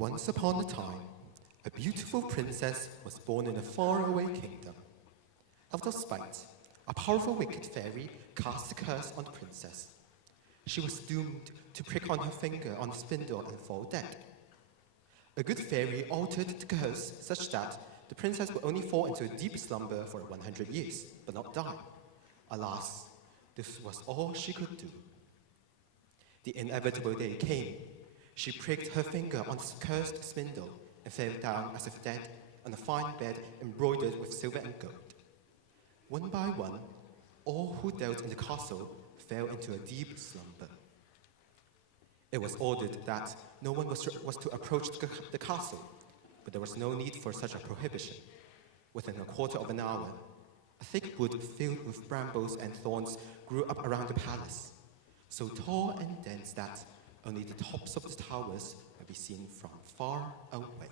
Once upon a time, a beautiful princess was born in a faraway kingdom. Out of spite, a powerful wicked fairy cast a curse on the princess. She was doomed to prick on her finger on the spindle and fall dead. A good fairy altered the curse such that the princess would only fall into a deep slumber for 100 years, but not die. Alas, this was all she could do. The inevitable day came. She pricked her finger on the cursed spindle and fell down as if dead on a fine bed embroidered with silver and gold. One by one, all who dwelt in the castle fell into a deep slumber. It was ordered that no one was to approach the castle, but there was no need for such a prohibition. Within a quarter of an hour, a thick wood filled with brambles and thorns grew up around the palace, so tall and dense that only the tops of the towers could be seen from far away.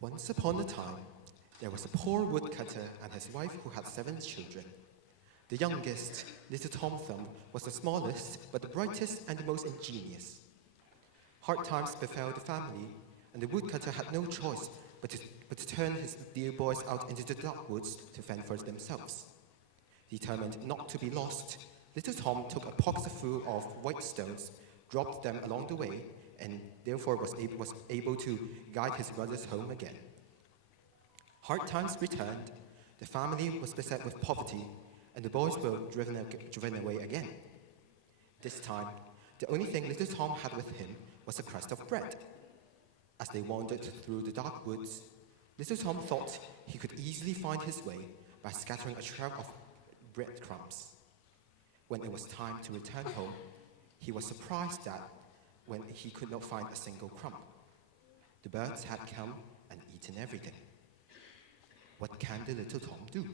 Once upon a time, there was a poor woodcutter and his wife who had 7 children. The youngest, little Tom Thumb, was the smallest, but the brightest and the most ingenious. Hard times befell the family, and the woodcutter had no choice but to turn his dear boys out into the dark woods to fend for themselves. Determined not to be lost, little Tom took a pocket full of white stones, dropped them along the way, and therefore was able to guide his brothers home again. Hard times returned, the family was beset with poverty, and the boys were driven away again. This time, the only thing little Tom had with him was a crust of bread. As they wandered through the dark woods, little Tom thought he could easily find his way by scattering a trail of breadcrumbs. When it was time to return home, he was surprised that when he could not find a single crumb. The birds had come and eaten everything. What can the little Tom do?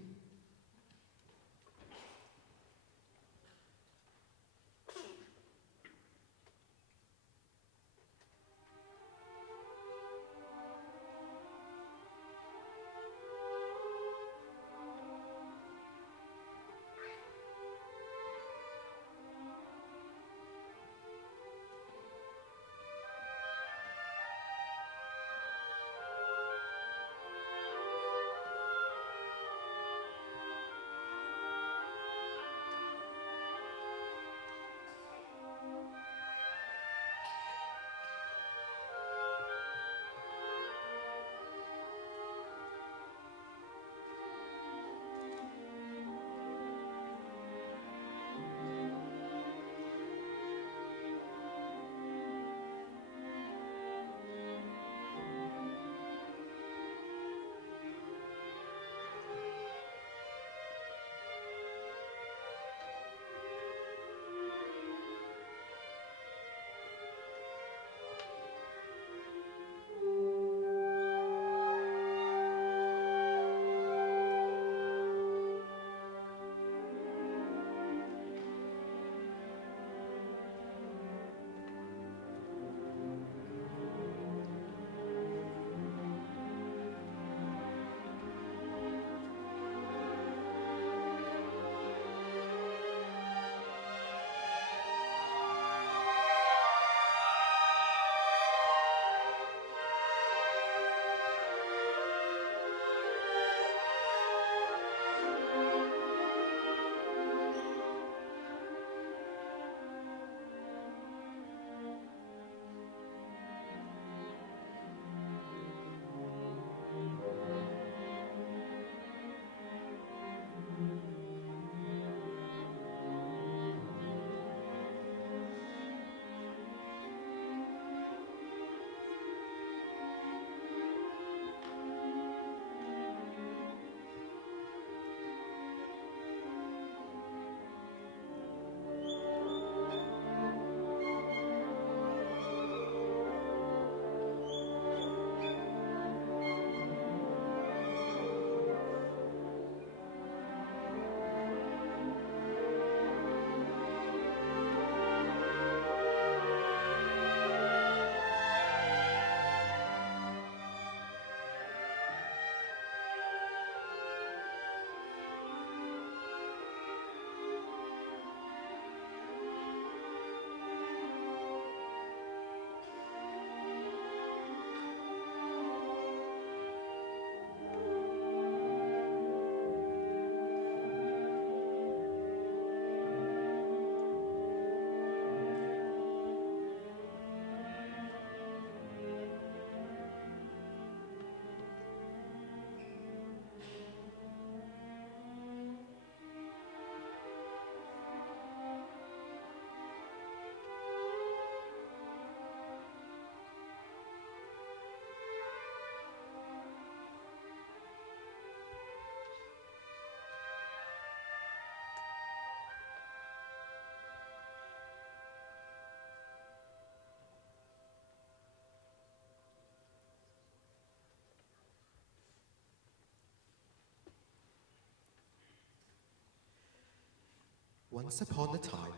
Once upon a time,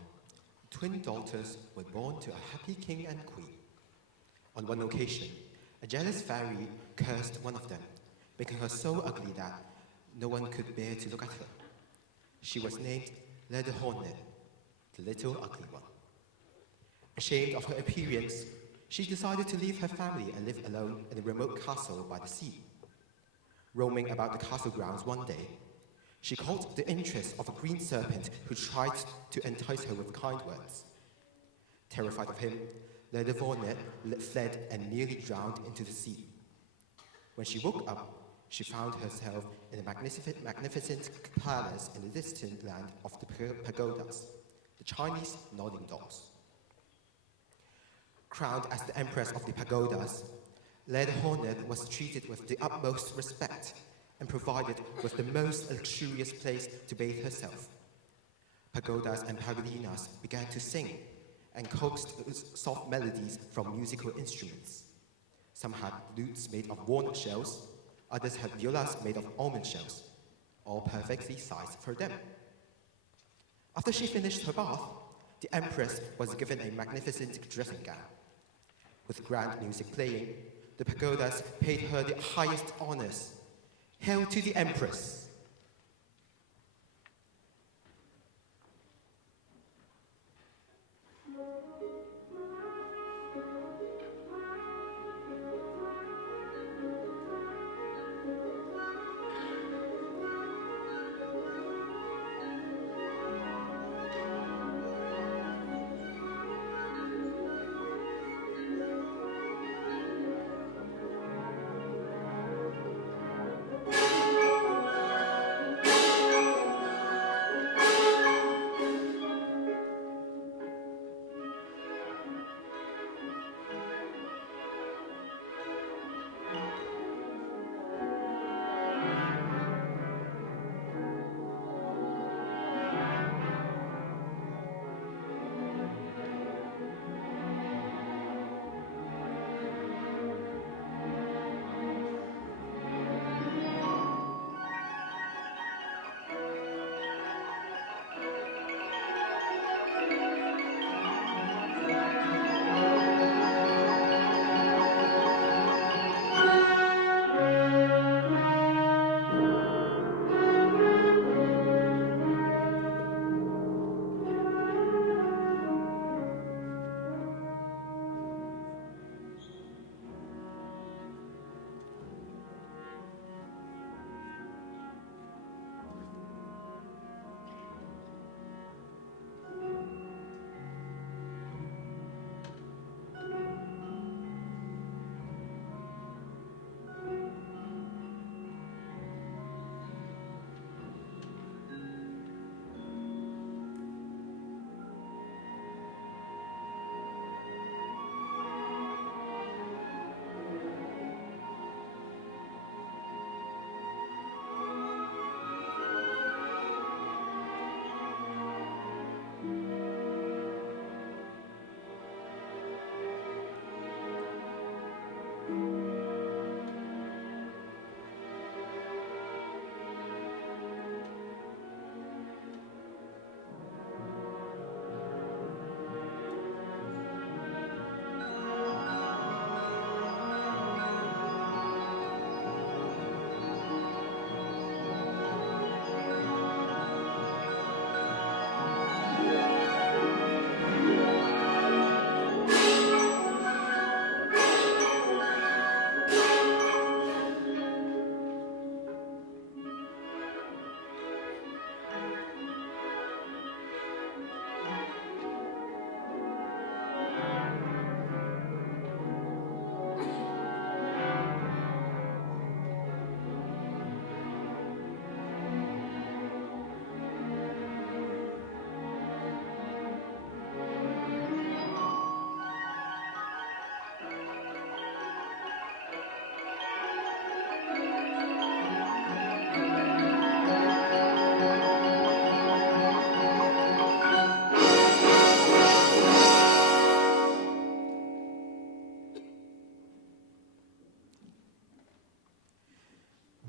twin daughters were born to a happy king and queen. On one occasion, a jealous fairy cursed one of them, making her so ugly that no one could bear to look at her. She was named Leather Hornet, the little ugly one. Ashamed of her appearance, she decided to leave her family and live alone in a remote castle by the sea. Roaming about the castle grounds one day, she caught the interest of a green serpent who tried to entice her with kind words. Terrified of him, Leather Hornet fled and nearly drowned into the sea. When she woke up, she found herself in a magnificent palace in the distant land of the pagodas, the Chinese nodding doors. Crowned as the empress of the pagodas, Leather Hornet was treated with the utmost respect and provided with the most luxurious place to bathe herself. Pagodas and pagodinas began to sing and coaxed soft melodies from musical instruments. Some had lutes made of walnut shells, others had violas made of almond shells, all perfectly sized for them. After she finished her bath, the empress was given a magnificent dressing gown. With grand music playing, the pagodas paid her the highest honors. Hail to the empress!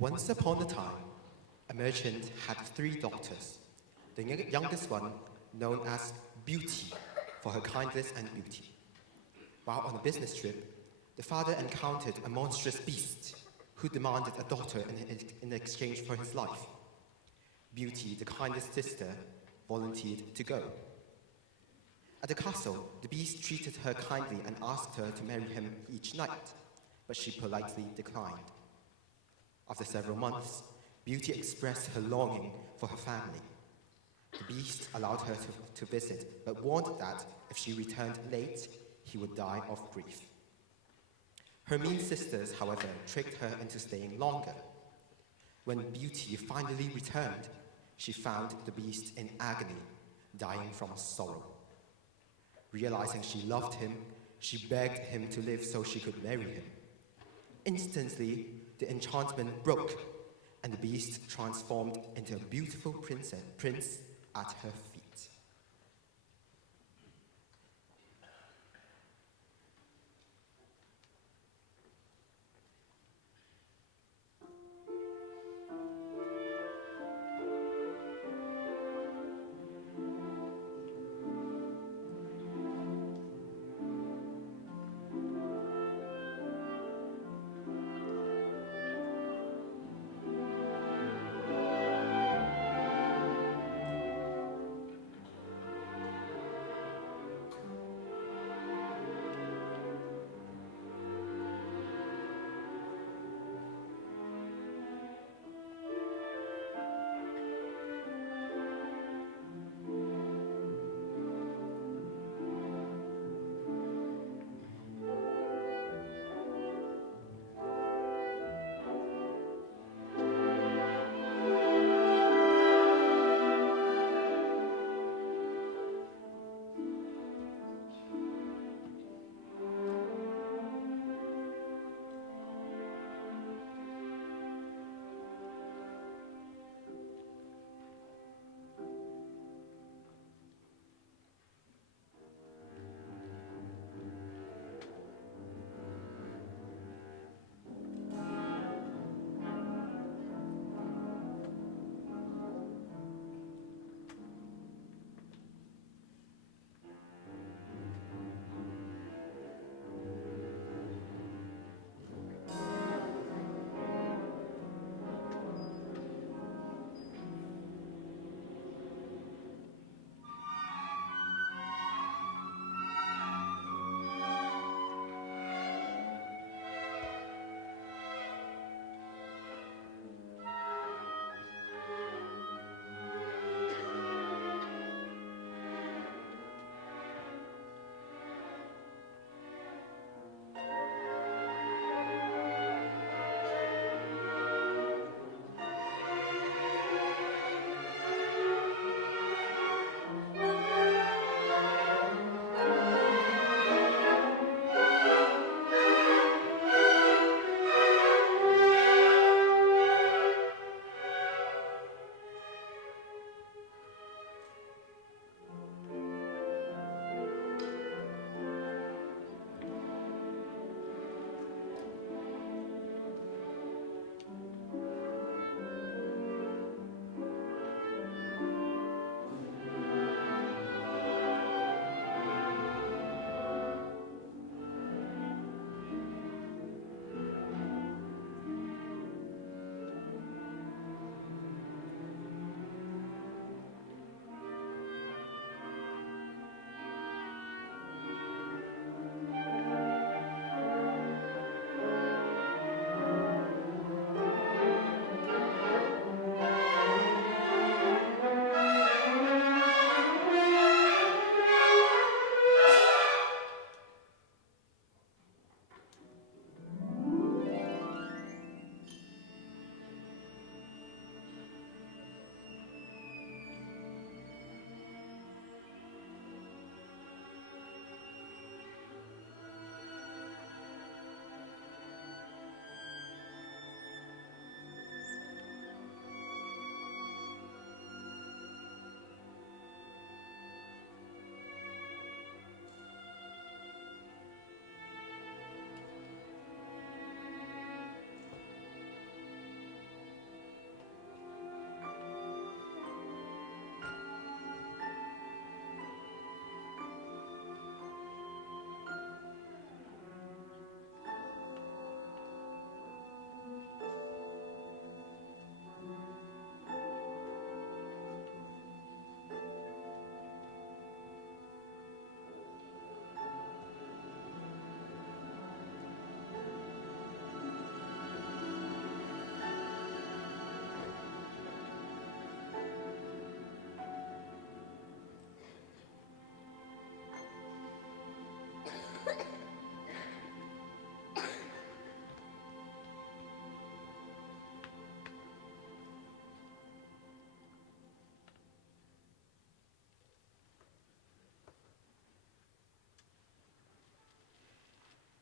Once upon a time, a merchant had 3 daughters. The youngest one known as Beauty for her kindness and beauty. While on a business trip, the father encountered a monstrous beast who demanded a daughter in exchange for his life. Beauty, the kindest sister, volunteered to go. At the castle, the beast treated her kindly and asked her to marry him each night, but she politely declined. After several months, Beauty expressed her longing for her family. The beast allowed her to visit, but warned that if she returned late, he would die of grief. Her mean sisters, however, tricked her into staying longer. When Beauty finally returned, she found the beast in agony, dying from sorrow. Realizing she loved him, she begged him to live so she could marry him. Instantly, the enchantment broke, and the beast transformed into a beautiful prince at her feet.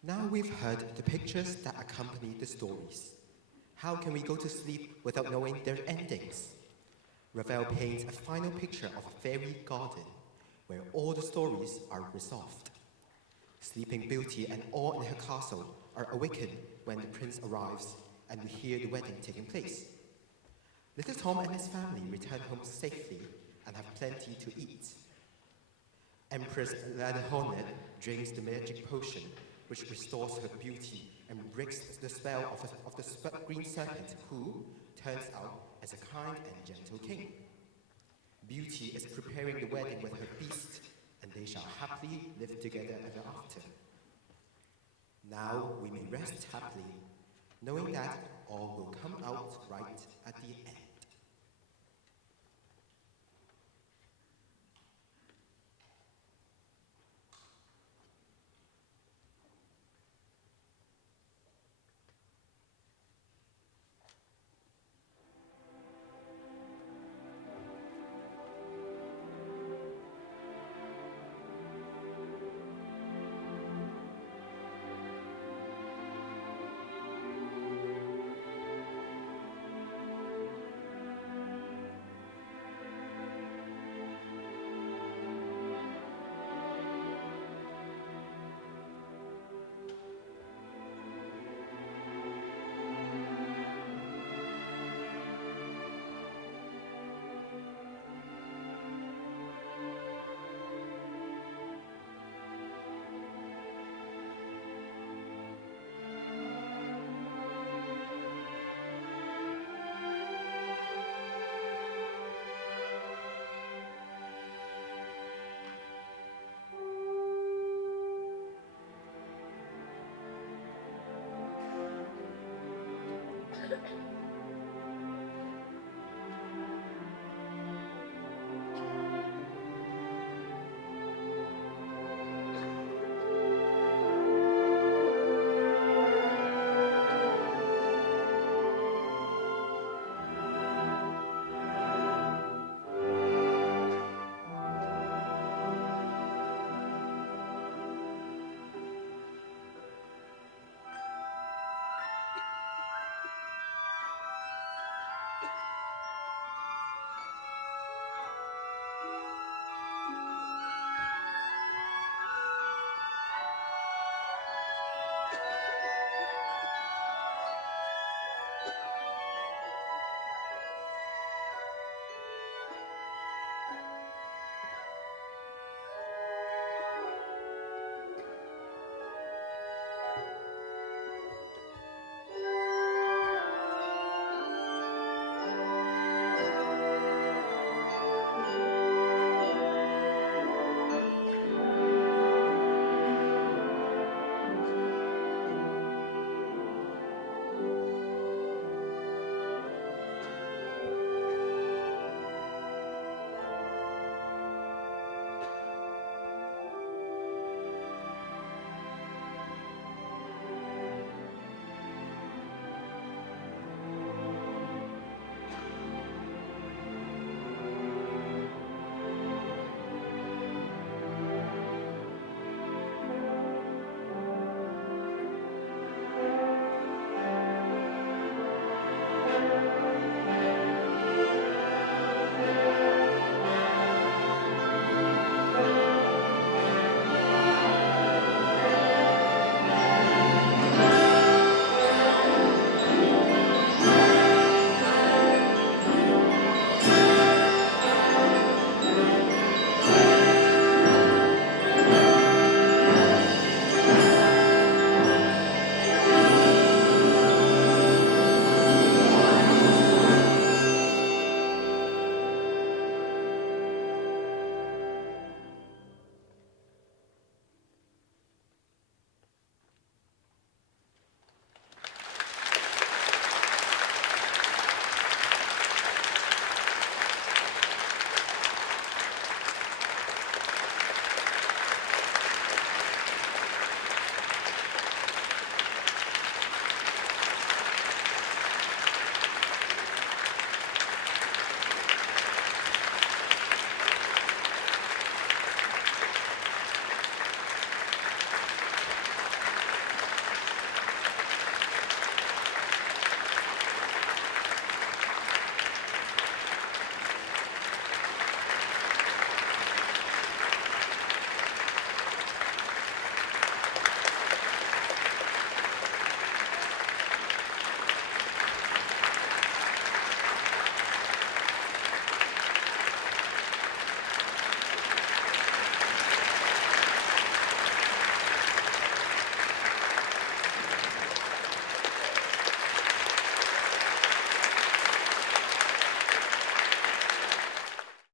Now we've heard the pictures that accompany the stories. How can we go to sleep without knowing their endings? Ravel paints a final picture of a fairy garden where all the stories are resolved. Sleeping Beauty and all in her castle are awakened when the prince arrives and we hear the wedding taking place. Little Tom and his family return home safely and have plenty to eat. Empress Lanahornet drinks the magic potion, which restores her beauty and breaks the spell of the green serpent, who turns out as a kind and gentle king. Beauty is preparing the wedding with her beast, and they shall happily live together ever after. Now we may rest happily, knowing that all will come out right at the end.